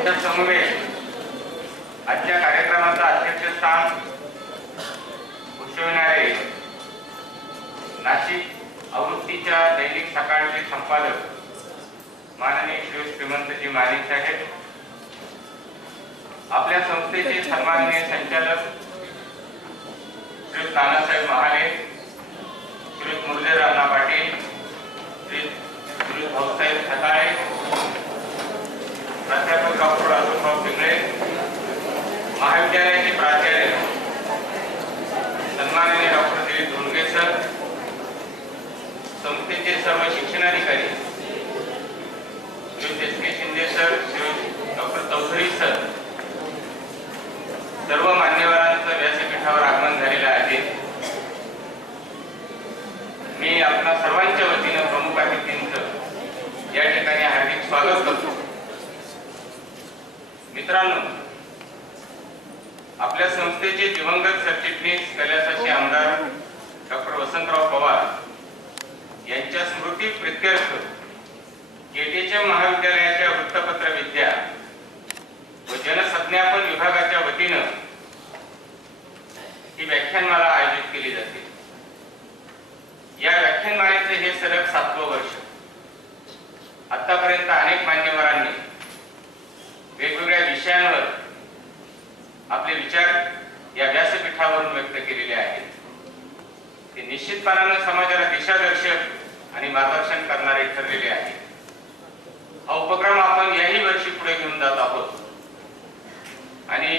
तुमच्या समवेत आजच्या कार्यक्रमाचं अध्यक्षस्थान भूषविणारे नाशिक आवृत्तीच्या दैनिक सकाळचे संपादक माननीय श्री श्रीमंतजी माने साहेब, आपल्या संस्थेचे सन्माननीय संचालक श्री नानासाहेब महाले, श्री मुरलीधर अण्णा पाटील, श्री भाऊसाहेब सकाळे, प्राध्यापक डॉक्टर अशोकराव पिंगळे, महाविद्यालयाचे प्राचार्य सन्माननीय डॉक्टर दिलीप धोंडगे सर, संस्थेचे सर्व शिक्षणाधिकारी Shri S K Shinde sir, Shri doctor Chaudhari sir, सर्व मान्यवरांचं व्यासपीठावर आगमन झालेलं आहे। मी आपल्या सर्वांच्या वतीने प्रमुख अतिथींचं या ठिकाणी हार्दिक स्वागत करतो। मित्रांनो, आपल्या संस्थेचे दिवंगत सरचिटणीस कैलासाचे आमदार डॉक्टर वसंतराव पवार यांच्या स्मृती प्रित्यर्थ केटीच्या महाविद्यालयाच्या वृत्तपत्र विद्या व जनसंज्ञापन विभागाच्या वतीनं ही व्याख्यानमाला आयोजित केली जाते। या व्याख्यानमालेचे हे सलग 7वं वर्ष। आतापर्यंत अनेक मान्यवरांनी वेगवेगळ्या विषयांवर आपले विचार या व्यासपीठावरून व्यक्त केलेले आहेत। ते निश्चितपणाने समाजाला दिशादर्शक आणि मार्गदर्शन करणारे ठरलेले आहे। हा उपक्रम आपण याही वर्षी पुढे घेऊन जात आहोत आणि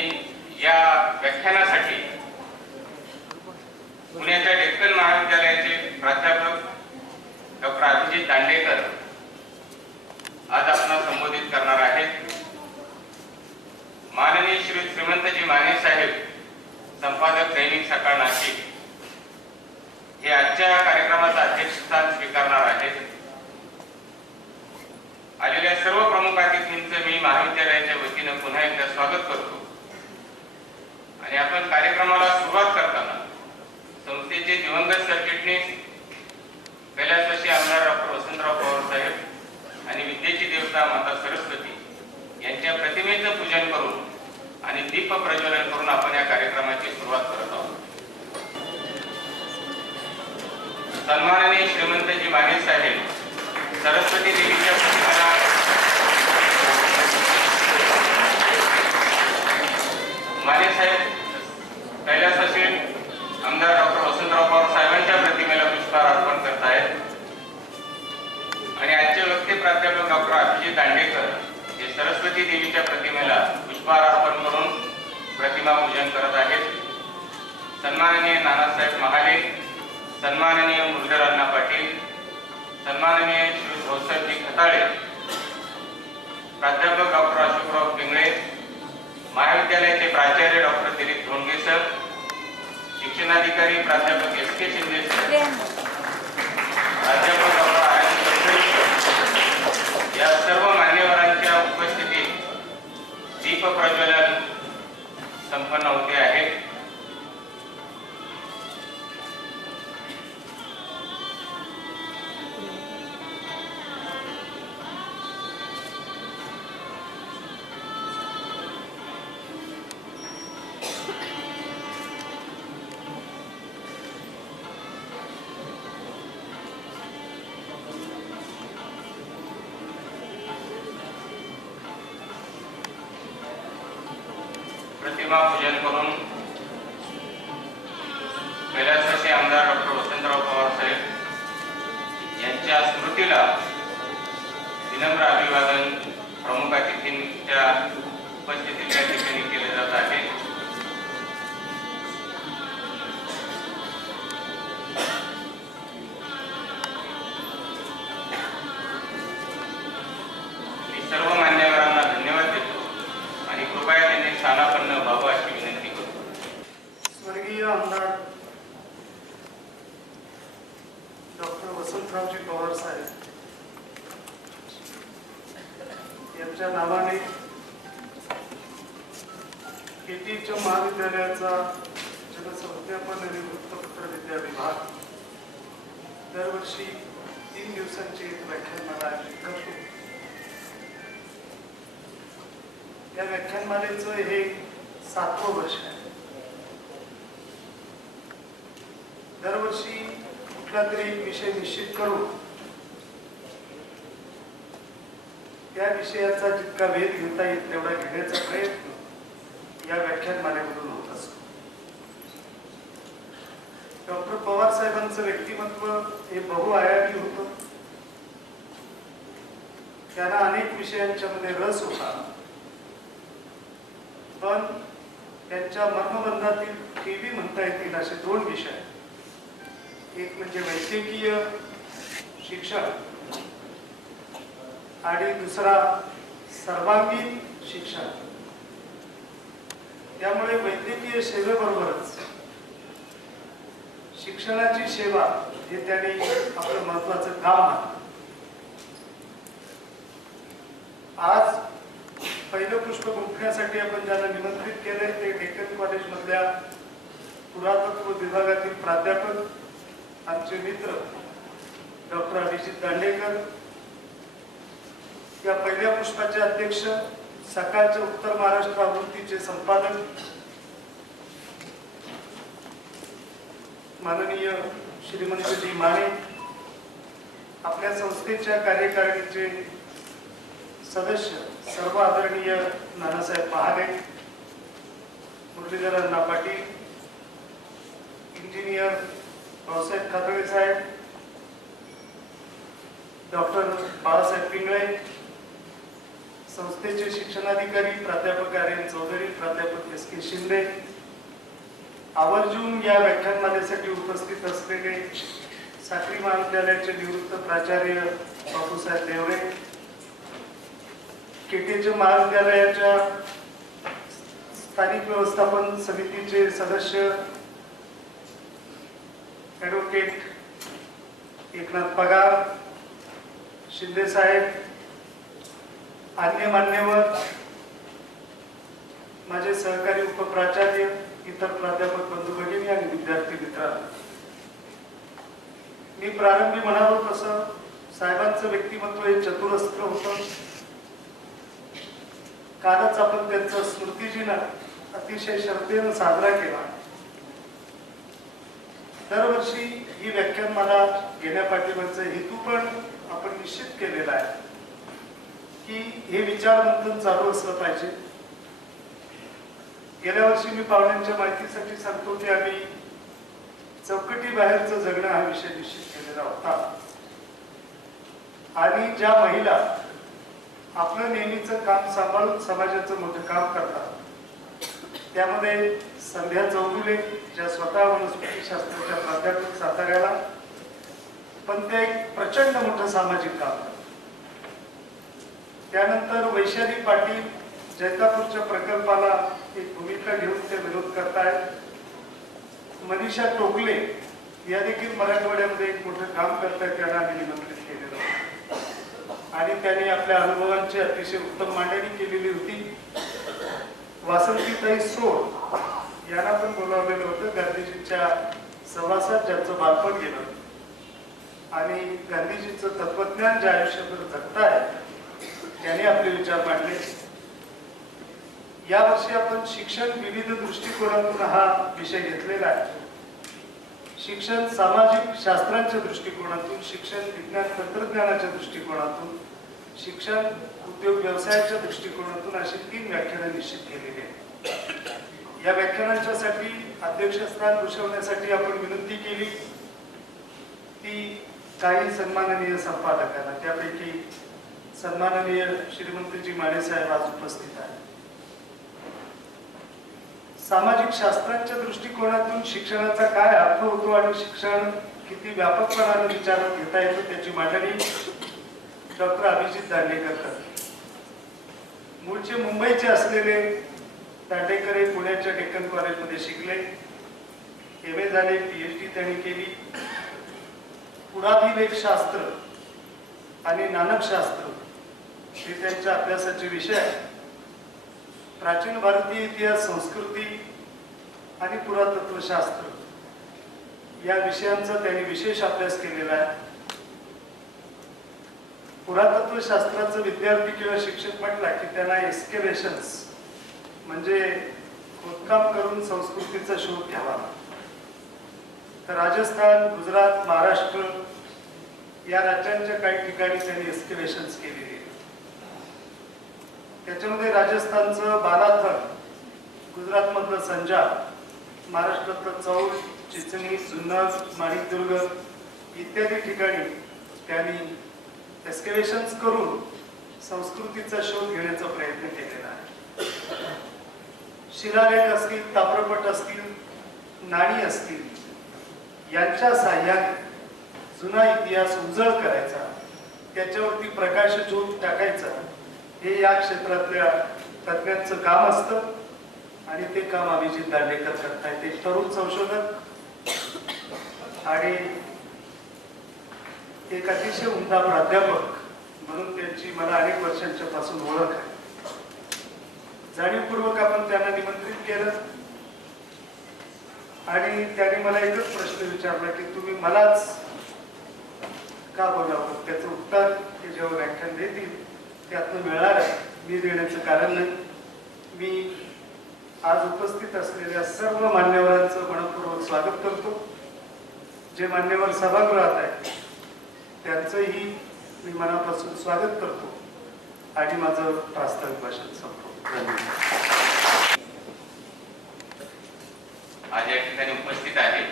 या व्याख्यानासाठी पुण्याच्या डेक्कन महाविद्यालयाचे प्राध्यापक डॉक्टर अभिजित दांडेकर आज आपणास संबोधित करणार आहेत। माननीय श्री श्रीमंतजी माने साहेब, संपादक दैनिक सकाळ नाशिक, हे आजच्या कार्यक्रमाचं अध्यक्षस्थान स्वीकारणार आहेत। आलेल्या सर्व प्रमुख अतिथींचं मी महाविद्यालयाच्या वतीने पुन्हा एकदा स्वागत करतो आणि आपण कार्यक्रमाला सुरुवात करताना संस्थेचे दिवंगत सरचिटणीस कैलासाचे आमदार डॉक्टर वसंतराव पवार साहेब आणि विद्येची देवता माता सरस्वती यांच्या प्रतिमेचं पूजन करून आणि दीप प्रज्वलन करून आपण या कार्यक्रमाची सुरुवात करत आहोत। सन्माननीय श्रीमंतजी माने साहेब सरस्वती देवीच्या प्रतिमेला माने साहेब कैलासाचे आमदार डॉक्टर वसंतराव पवार साहेबांच्या प्रतिमेला पुष्पहार अर्पण करत आहेत आणि आजचे वक्ते प्राध्यापक डॉक्टर अभिजित दांडेकर हे सरस्वती देवीच्या प्रतिमेला पुष्पहार अर्पण करून प्रतिमा पूजन करत आहेत। सन्माननीय नानासाहेब महाले, सन्माननीय मुरलीधर अण्णा पाटील, सन्माननीय श्री भाऊसाहेबजी खताळे, प्राध्यापक डॉक्टर अशोकराव पिंगळे, महाविद्यालयाचे प्राचार्य डॉक्टर दिलीप धोंडगे सर, शिक्षणाधिकारी प्राध्यापक एस के शिंदे सर, प्राध्यापक डॉक्टर आनंद चौधरी सर, या सर्व मान्यवरांच्या उपस्थितीत दीप प्रज्वलन संपन्न होते आहे। प्रतिमा पूजन करून कैलासाचे आमदार डॉक्टर वसंतराव पवार साहेब यांच्या स्मृतीला विनम्र अभिवादन प्रमुख अतिथींच्या उपस्थितीत या ठिकाणी केले जात आहे। मी सर्व मान्यवरांना धन्यवाद देतो आणि कृपया त्यांनी स्थानापन्न व्हावं अशी विनंती करतो। स्वर्गीय आमदार डॉक्टर वसंतरावजी पवार साहेब यांच्या नावाने केटीच्या महाविद्यालयाचा जनसंज्ञापन आणि वृत्तपत्र विद्या विभाग दरवर्षी 3 दिवसांची एक व्याख्यानमाला आयोजित करतो। या व्याख्यानमालेचं हे 7वं वर्ष आहे. दरवर्षी कुठला तरी एक विषय निश्चित करून त्या विषयाचा जितका वेध घेता येईल तेवढा घेण्याचा प्रयत्न या व्याख्यानमालेमधून होत असतो. डॉक्टर पवार साहेबांचं व्यक्तिमत्व हे बहुआयामी होतं. त्यांना अनेक विषयांच्या मध्ये रस होता, पण त्यांच्या मर्मबंधातील ठेवी म्हणता येतील असे 2 विषय. एक म्हणजे वैद्यकीय शिक्षण आणि दुसरा सर्वांगीण शिक्षण. त्यामुळे वैद्यकीय सेवेबरोबरच शिक्षणाची सेवा हे त्यांनी आपलं महत्वाचं काम मानलं. आज पहिलं पुष्प गुंफण्यासाठी आपण ज्याला निमंत्रित केलंय ते डेक्कन कॉलेज मधल्या पुरातत्व विभागातील प्राध्यापक आमचे मित्र डॉक्टर अभिजित दांडेकर, या पहिल्या पुष्पाचे अध्यक्ष, सकाळच्या उत्तर महाराष्ट्र आवृत्तीचे संपादक माननीय श्रीमंत डी माने, आपल्या संस्थेच्या कार्यकारिणीचे सदस्य सर्व आदरणीय नानासाहेब पहाडे, मुरलीधर अण्णा पाटील, इंजिनियर भाऊसाहेब खातळे साहेब, डॉक्टर बाळासाहेब पिंगळे, संस्थेचे शिक्षणाधिकारी प्राध्यापक आर्यन चौधरी, प्राध्यापक एस के शिंदे, आवर्जून या व्याख्यानमालेसाठी उपस्थित असलेले साक्री महाविद्यालयाचे निवृत्त प्राचार्य बापूसाहेब देवरे, केटीचे महाविद्यालयाच्या स्थानिक व्यवस्थापन समितीचे सदस्य ॲडव्होकेट एकनाथ पगार, शिंदे साहेब, अन्य मान्यवर, माझे सहकारी उपप्राचार्य, इतर प्राध्यापक बंधू भगिनी आणि विद्यार्थी मित्रांनो, मी प्रारंभी म्हणालो तसं साहेबांचं व्यक्तिमत्व हे चतुर अस्त्र होतं. कालच आपण त्यांचा स्मृतिदिन अतिशय श्रद्धेनं साजरा केला. दरवर्षी ही व्याख्यानमाला घेण्यापाठीमागचा हेतू पण आपण निश्चित केलेला आहे की हे विचारमंथन चालू असलं पाहिजे. गेल्या वर्षी मी पाहुण्यांच्या माहितीसाठी सांगतो की आम्ही चौकटी बाहेरचं जगणं हा विषय निश्चित केलेला होता. आणि ज्या महिला आपलं नेहमीचं काम सांभाळून समाजाचं मोठं काम करतात, त्यामध्ये संध्या चौगुले, ज्या स्वतः वनस्पती शास्त्राच्या प्राध्यापक साताऱ्याला, पण ते एक प्रचंड मोठं सामाजिक काम करतात. त्यानंतर वैशाली पाटील जैतापूरच्या प्रकल्पाला एक भूमिका घेऊन ते विरोध करतायत. मनीषा टोकले या देखील मराठवाड्यामध्ये एक मोठं काम करतायत, त्यांना आम्ही निमंत्रित केलेलं होतं आणि त्यांनी आपल्या अनुभवांची अतिशय उत्तम मांडणी केलेली होती. वासंतीताई सोड यांना पण बोलावलेलं होतं. गांधीजींच्या सहवासात ज्यांचं बालपण गेलं आणि गांधीजींचं तत्वज्ञान जे आयुष्यभर जगताय त्यांनी आपले विचार मांडले. यावर्षी आपण शिक्षण विविध दृष्टिकोनातून हा विषय घेतलेला आहे. शिक्षण सामाजिक शास्त्रांच्या दृष्टिकोनातून, शिक्षण विज्ञान तंत्रज्ञानाच्या दृष्टिकोनातून, शिक्षण उद्योग व्यवसायाच्या दृष्टिकोनातून अशी 3 व्याख्यानं निश्चित केलेली आहेत. या व्याख्यानांच्यासाठी अध्यक्षस्थान भूषवण्यासाठी आपण विनंती केली ती काही सन्माननीय संपादकांना, त्यापैकी सन्माननीय श्रीमंतजी माने साहेब आज उपस्थित आहेत. सामाजिक शास्त्रांच्या दृष्टिकोनातून शिक्षणाचा काय अर्थ होतो आणि शिक्षण किती व्यापकपणाने विचारात घेता येतो त्याची मांडणी डॉक्टर अभिजित दांडेकर करतात. मूळचे मुंबईचे असलेले दांडेकर हे पुण्याच्या डेक्कन कॉलेजमध्ये शिकले, MA झाले, PhD त्यांनी केली. पुराभिलेखशास्त्र आणि नानकशास्त्र हे त्यांच्या अभ्यासाचे विषय आहेत. प्राचीन भारतीय इतिहास, संस्कृती आणि पुरातत्वशास्त्र या विषयांचा त्यांनी विशेष अभ्यास केलेला आहे. पुरातत्वशास्त्राचं विद्यार्थी किंवा शिक्षक म्हटला की त्यांना एस्केलेशन्स म्हणजे खोदकाम करून संस्कृतीचा शोध घ्यावा. तर राजस्थान, गुजरात, महाराष्ट्र या राज्यांच्या काही ठिकाणी त्यांनी एक्सकॅव्हेशन्स केलेली आहेत. त्याच्यामध्ये राजस्थानचं बालाथल, गुजरातमधलं संजा, महाराष्ट्रातलं चौल, चिचणी, जुन्नर, माणिकदुर्ग इत्यादी ठिकाणी त्यांनी एक्सकॅव्हेशन्स करून संस्कृतीचा शोध घेण्याचा प्रयत्न केलेला आहे. शिलालेख असतील, ताम्रपट असतील, नाणी असतील, यांच्या साह्याने जुना इतिहास उजळ करायचा, त्याच्यावरती प्रकाशझोत टाकायचा, हे या क्षेत्रातल्या तज्ञांचं काम असतं आणि ते काम अभिजित दांडेकर करतायत. एक तरुण संशोधक आणि एक अतिशय उमदा प्राध्यापक म्हणून त्यांची मला अनेक वर्षांच्या पासून ओळख आहे. जाणीवपूर्वक आपण त्यांना निमंत्रित केलं आणि त्याने मला एकच प्रश्न विचारला की तुम्ही मलाच का बोलावं. त्याचं उत्तर ते जेव्हा व्याख्यान देतील त्यातनं मिळणार आहे. मी देण्याचं कारण नाही. मी आज उपस्थित असलेल्या सर्व मान्यवरांचं मनपूर्वक स्वागत करतो. जे मान्यवर सभागृहात आहेत त्यांचंही मी मनापासून स्वागत करतो आणि माझं प्रास्ताविक भाषण संपतो. धन्यवाद. आज या ठिकाणी उपस्थित आहे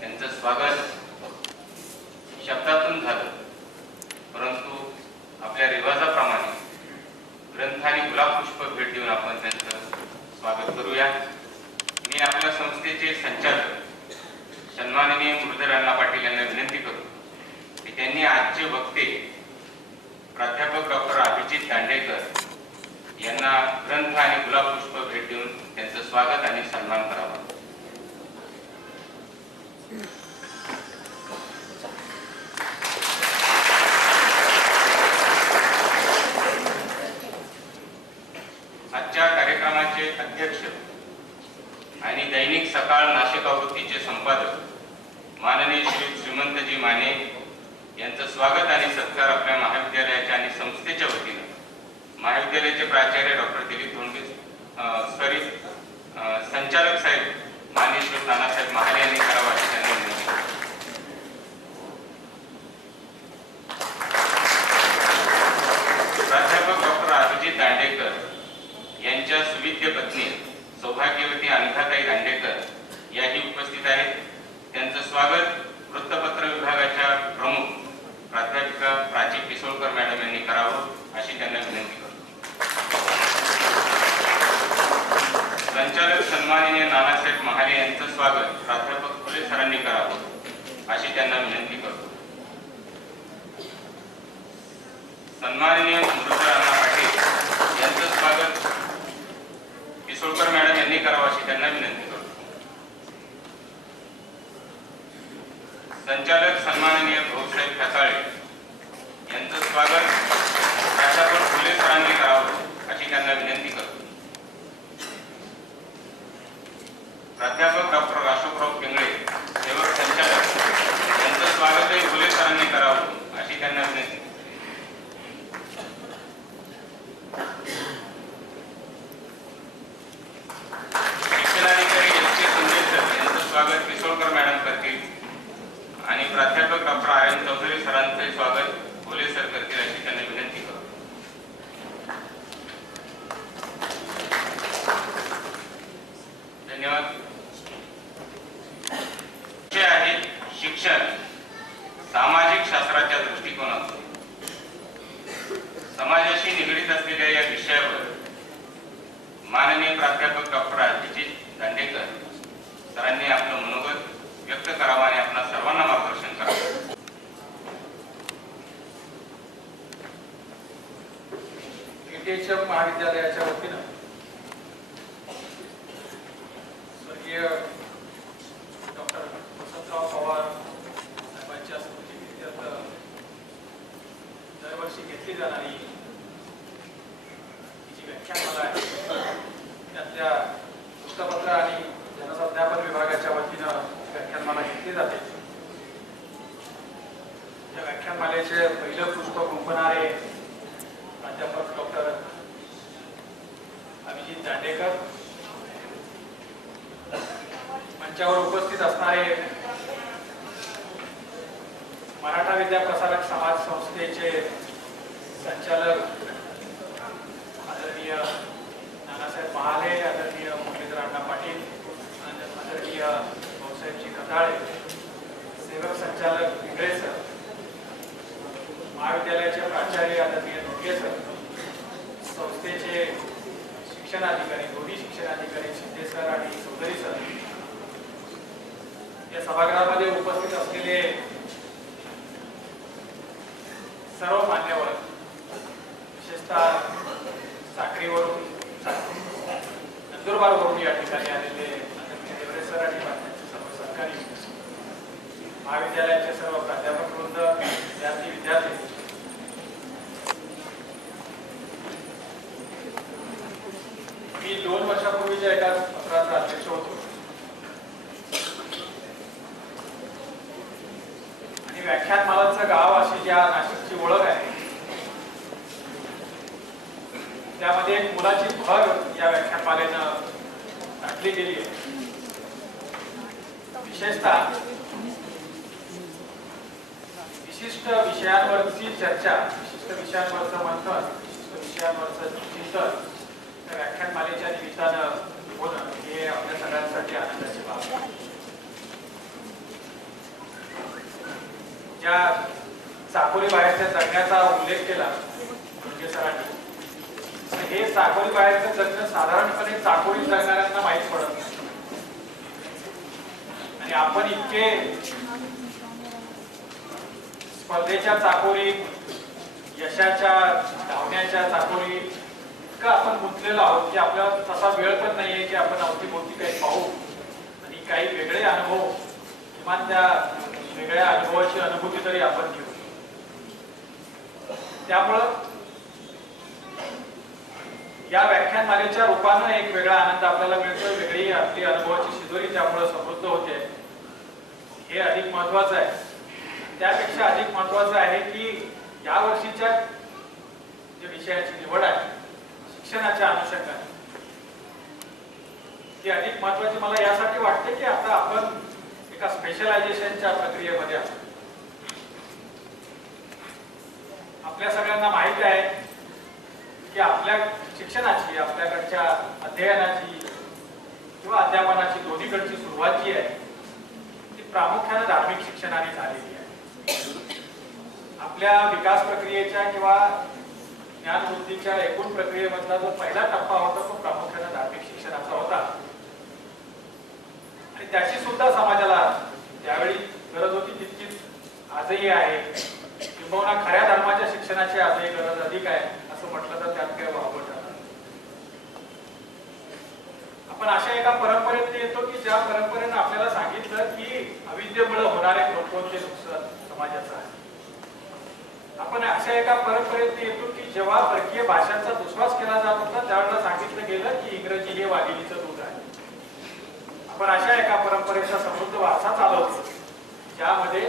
त्यांचं स्वागत शब्दातून झालं, परंतु आपल्या रिवाजाप्रमाणे ग्रंथ आणि गुलाबपुष्प भेट देऊन आपण त्यांचं स्वागत करूया. मी आपल्या संस्थेचे संचालक सन्माननीय मुरलीधर अण्णा पाटील यांना विनंती करतो की त्यांनी आजचे वक्ते प्राध्यापक डॉक्टर अभिजित दांडेकर यांना ग्रंथ आणि गुलाबपुष्प भेट देऊन त्यांचं स्वागत आणि सन्मान करावा. आजच्या कार्यक्रमाचे अध्यक्ष आणि दैनिक सकाळ नाशिक आवृत्तीचे संपादक माननीय श्री श्रीमंतजी माने यांचं स्वागत आणि सत्कार आपल्या महाविद्यालयाच्या आणि संस्थेच्या वतीनं महाविद्यालयाचे प्राचार्य डॉक्टर दिलीप धोंडगे संचालक साहेब माननीय श्री नानासाहेब महाले यांनी करावा अशी त्यांनी विनंती. प्राध्यापक डॉक्टर अभिजित दांडेकर यांच्या सुविद्य पत्नी सौभाग्यवती अनिताताई दांडेकर याही उपस्थित आहेत. त्यांचं स्वागत वृत्तपत्र विभागाच्या प्रमुख प्राध्यापिका प्राची पिसोळकर मॅडम यांनी करावं अशी त्यांना विनंती करतो. संचालक सन्माननीय नानासाहेब महाले यांचं स्वागत प्राध्यापक फुले सरांनी करावं अशी त्यांना विनंती करतो. सन्माननीय मुरलीधर अण्णा पाटील यांचं स्वागत पिसोळकर मॅडम यांनी करावं अशी त्यांना विनंती करतो. संचालक सन्माननीय भाऊसाहेब खताळे यांचं स्वागत प्राध्यापक फुले सरांनी करावं अशी त्यांना विनंती करतो. प्राध्यापक डॉक्टर अशोकराव पिंगळे सेवक संचालक यांचं स्वागतही फुले सरांनी करावं अशी त्यांना विनंती. शिक्षणाधिकारी एस के सुंदेसर यांचं स्वागत पिसोळकर मॅडम करतील आणि प्राध्यापक डॉक्टर आर एन चौधरी सरांचे स्वागत फुले सर करतील अशी त्यांना विनंती करतो. धन्यवाद. आहे शिक्षण सामाजिक शास्त्राच्या दृष्टिकोनातून समाजाशी निगडीत असलेल्या या विषयावर माननीय प्राध्यापक डॉक्टर अभिजित दांडेकर सरांनी आपलं मनोगत व्यक्त करावं आणि आपल्या सर्वांना मार्गदर्शन करावं. एटीएचएम महाविद्यालयाच्या वतीनं स्वर्गीय डॉक्टर वसंतराव पवार साहेबांच्या स्मृतिप्रीत्यर्थ दरवर्षी घेतली जाणारी जी व्याख्यानमाला आहे त्यातल्या वृत्तपत्र आणि जनसंध्यापन विभागाच्या वतीनं व्याख्यानमाला घेतली जाते. या व्याख्यानमालेचे पहिलं पुस्तक गुंफणारे प्राध्यापक डॉक्टर अभिजित दांडेकर, मंचावर उपस्थित असणारे मराठा विद्या प्रसारक समाज संस्थेचे संचालक आदरणीय नानासाहेब महाले, आदरणीय मुरलीधर अण्णा पाटील, आदरणीय भाऊसाहेबजी खताळे, सेवक संचालक इंगळे सर, महाविद्यालयाचे प्राचार्य आदरणीय धोके सर, संस्थेचे शिक्षणाधिकारी, दोन्ही शिक्षणाधिकारी शिंदे सर आणि चौधरी सर, या सभागृहामध्ये उपस्थित असलेले सर्व मान्यवर, विशेषतः साक्रीवरून नंदुरबारवरून या ठिकाणी आलेले देवरे सर आणि बाकीचे सर्व सहकारी, महाविद्यालयाचे सर्व प्राध्यापक वृंद, विद्यार्थी, मी 2 वर्षापूर्वीच्या एका पत्राचा अध्यक्ष होतो आणि व्याख्यानमालांचं गाव अशी ज्या नाशिकची ओळख आहे त्यामध्ये एक मुलाची भर या व्याख्यानमालेनं टाकली गेली आहे. विशेषतः विशिष्ट विषयांवरची चर्चा, विशिष्ट विषयांवरचं मंथन, विशिष्ट विषयांवरचं चिंतन त्या व्याख्यानमालेच्या निमित्तानं होणं हे आपल्या सगळ्यांसाठी आनंदाची बाब आहे. ज्या चाकोरी बाहेरच्या जगण्याचा उल्लेख केला म्हणजे सरांनी, हे चाकोरी बाहेरचं जगणं साधारणपणे चाकोरी जगणाऱ्यांना माहीत पडत नाही आणि आपण इतके स्पर्धेच्या चाकोरी, यशाच्या धावण्याच्या चाकोरी इतकं आपण गुंतलेलो आहोत की आपल्याला तसा वेळ पण नाहीये की आपण अवतीभोवती काही पाहू आणि काही वेगळे अनुभव, किमान त्या वेगळ्या अनुभवाची अनुभूती तरी आपण घेऊ. त्यामुळं या व्याख्यानमालेच्या रूपानं एक वेगळा आनंद आपल्याला मिळतो, वेगळी आपली अनुभवाची शिदोरी त्यामुळे समृद्ध होते. हे अधिक महत्वाचं आहे. त्यापेक्षा अधिक महत्वाचं आहे की या वर्षीच्या जे विषयाची निवड आहे शिक्षणाच्या अनुषंगाने, ती अधिक महत्वाची मला यासाठी वाटते की आता आपण एका स्पेशलायझेशनच्या प्रक्रियेमध्ये आहोत. आपल्या सगळ्यांना माहिती आहे की आपल्या शिक्षणाची, आपल्याकडच्या अध्ययनाची किंवा अध्यापनाची दोन्हीकडची सुरुवात जी आहे ती प्रामुख्याने धार्मिक शिक्षणाने झालेली आहे. आपल्या विकास प्रक्रियेच्या किंवा ज्ञानवृद्धीच्या एकूण प्रक्रियेमधला जो पहिला टप्पा होता तो प्रामुख्याने धार्मिक शिक्षणाचा होता आणि त्याची सुद्धा समाजाला त्यावेळी गरज होती तितकीच आजही आहे. किंबहुना खऱ्या धर्माच्या शिक्षणाची आजही गरज अधिक आहे असं म्हटलं तर त्यात काही वावगं ठरणार. आपण अशा एका परंपरेत येतो की ज्या परंपरेनं आपल्याला सांगितलं की अविद्येमुळे होणारे कोणते नुकसान समाजाचं आहे. आपण अशा एका परंपरेत येतो की जेव्हा परकीय भाषांचा दुस्वास केला जात होता त्यावेळेला सांगितलं गेलं की इंग्रजी हे वाघिणीचं दूध आहे. आपण अशा एका परंपरेचा समृद्ध वारसा चालवतो ज्यामध्ये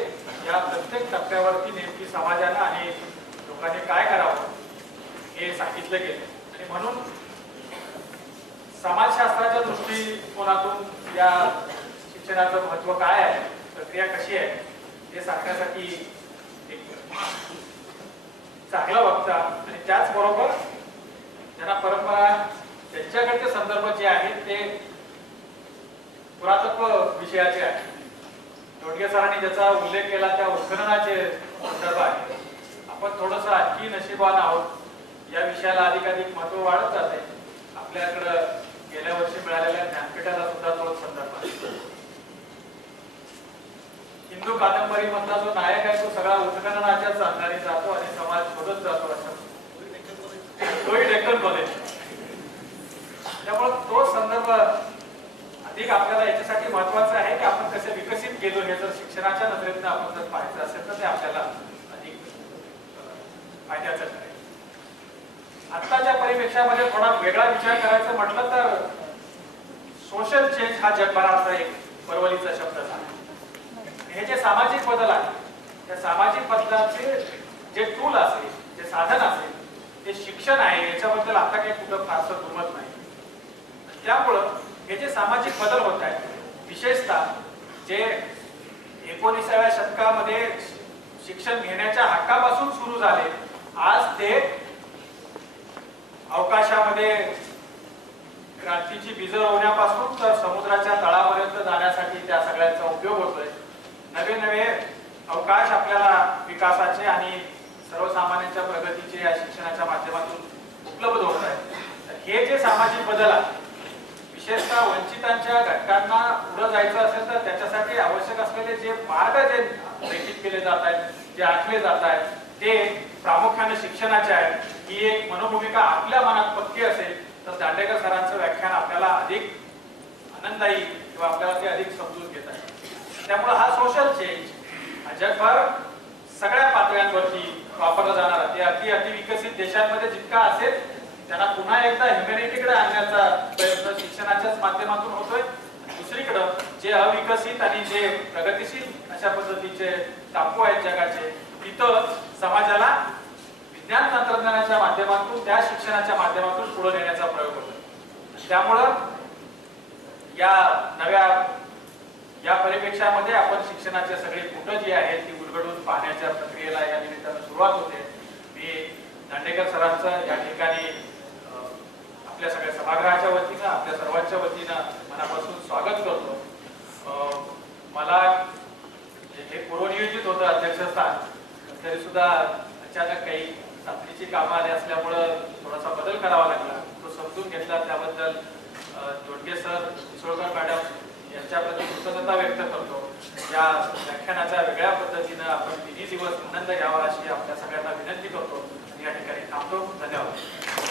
या प्रत्येक टप्प्यावरती नेमकी समाजानं आणि लोकांनी काय करावं हे सांगितलं गेलं आणि म्हणून समाजशास्त्राच्या दृष्टिकोनातून या शिक्षणाचं महत्व काय आहे, प्रक्रिया कशी आहे हे सांगण्यासाठी एक चांगला वक्ता आणि त्याचबरोबर ज्यांना परंपरा त्यांच्याकडचे संदर्भ जे आहेत ते पुरातत्व विषयाचे आहेत. दोडगे सरांनी ज्याचा उल्लेख केला त्या उत्खननाचे संदर्भ आहे. आपण थोडंसं आणखी नशिबान आहोत. या विषयाला अधिकाधिक महत्व वाढत जाते. आपल्याकडं गेल्या वर्षी मिळालेल्या ज्ञानपीठाला सुद्धा तो संदर्भ आहे. हिंदू कादंबरी मधला जो नायक आहे तो सगळा उत्खननाच्याच अंधारी जातो आणि समाज शोधत जातो असं तोही डेक्कन कॉलेज. त्यामुळे तो संदर्भ अधिक आपल्याला याच्यासाठी महत्वाचा आहे की आपण कसे विकसित गेलो हे जर शिक्षणाच्या नजरेतनं आपण जर पाहायचं असेल तर ते आपल्याला अधिक फायद्याचं ठरेल. आत्ताच्या परिपेक्षामध्ये थोडा वेगळा विचार करायचा म्हटलं तर सोशल चेंज हा जगभराचा एक परवलीचा शब्द झाला. हे जे सामाजिक बदल आहे त्या सामाजिक बदलाचे जे टूल असेल, जे साधन असेल ते शिक्षण आहे. याच्याबद्दल आता काही कुठं फारसं दुमत नाही. त्यामुळं हे जे सामाजिक बदल होत आहेत, विशेषतः जे 19व्या शतकामध्ये शिक्षण घेण्याच्या हक्कापासून सुरू झाले, आज ते अवकाशामध्ये क्रांतीची बीज रोवण्यापासून तर समुद्राच्या तळापर्यंत जाण्यासाठी त्या सगळ्यांचा उपयोग होतोय. नवे नवे अवकाश आपल्याला विकासाचे आणि सर्वसामान्यांच्या प्रगतीचे या शिक्षणाच्या माध्यमातून उपलब्ध होत आहेत. तर हे जे सामाजिक बदल आहेत, विशेषतः वंचितांच्या घटकांना पुढे जायचं असेल तर त्याच्यासाठी आवश्यक असलेले जे मार्ग जे रेखित केले जात आहेत, जे आखले जात आहेत, ते प्रामुख्याने शिक्षणाचे आहेत. ही एक मनोभूमिका आपल्या मनात पक्की असेल तर दांडेकर सरांचं व्याख्यान आपल्याला अधिक आनंददायी किंवा आपल्याला ते अधिक समजून घेत आहे. त्यामुळे हा सोशल चेंज जगभर सगळ्या पातळ्यांवरती वापरला जाणारा, ते अति विकसित देशांमध्ये जितका असेल त्यांना पुन्हा एकदा ह्युमॅनिटीकडे आणण्याचा प्रयत्न शिक्षणाच्याच माध्यमातून होतोय. दुसरीकडे जे अविकसित आणि जे प्रगतिशील अशा पद्धतीचे टापू आहेत जगाचे, तिथं समाजाला विज्ञान तंत्रज्ञानाच्या माध्यमातून, त्या शिक्षणाच्या माध्यमातून पुढे नेण्याचा प्रयोग होतो. त्यामुळं या नव्या या परिप्रेक्षामध्ये आपण शिक्षणाचे सगळे फुटं जी आहेत ती उलगडून पाहण्याच्या प्रक्रियेला या निमित्तानं सुरुवात होते. मी दांडेकर सरांचं या ठिकाणी आपल्या सगळ्या सभागृहाच्या वतीनं, आपल्या सर्वांच्या वतीनं मनापासून स्वागत करतो. मला हे पूर्वनियोजित होतं अध्यक्षस्थान, तरी सुद्धा अचानक काही तातडीची कामं आली असल्यामुळं थोडासा बदल करावा लागला. तो समजून घेतला, त्याबद्दल दोडके सर, इसोळकर मॅडम यांच्याप्रती कृतज्ञता व्यक्त करतो. या व्याख्यानाच्या वेगळ्या पद्धतीनं आपण 3 दिवस आनंद घ्यावा अशी आपल्या सगळ्यांना विनंती करतो. या ठिकाणी थांबतो. धन्यवाद.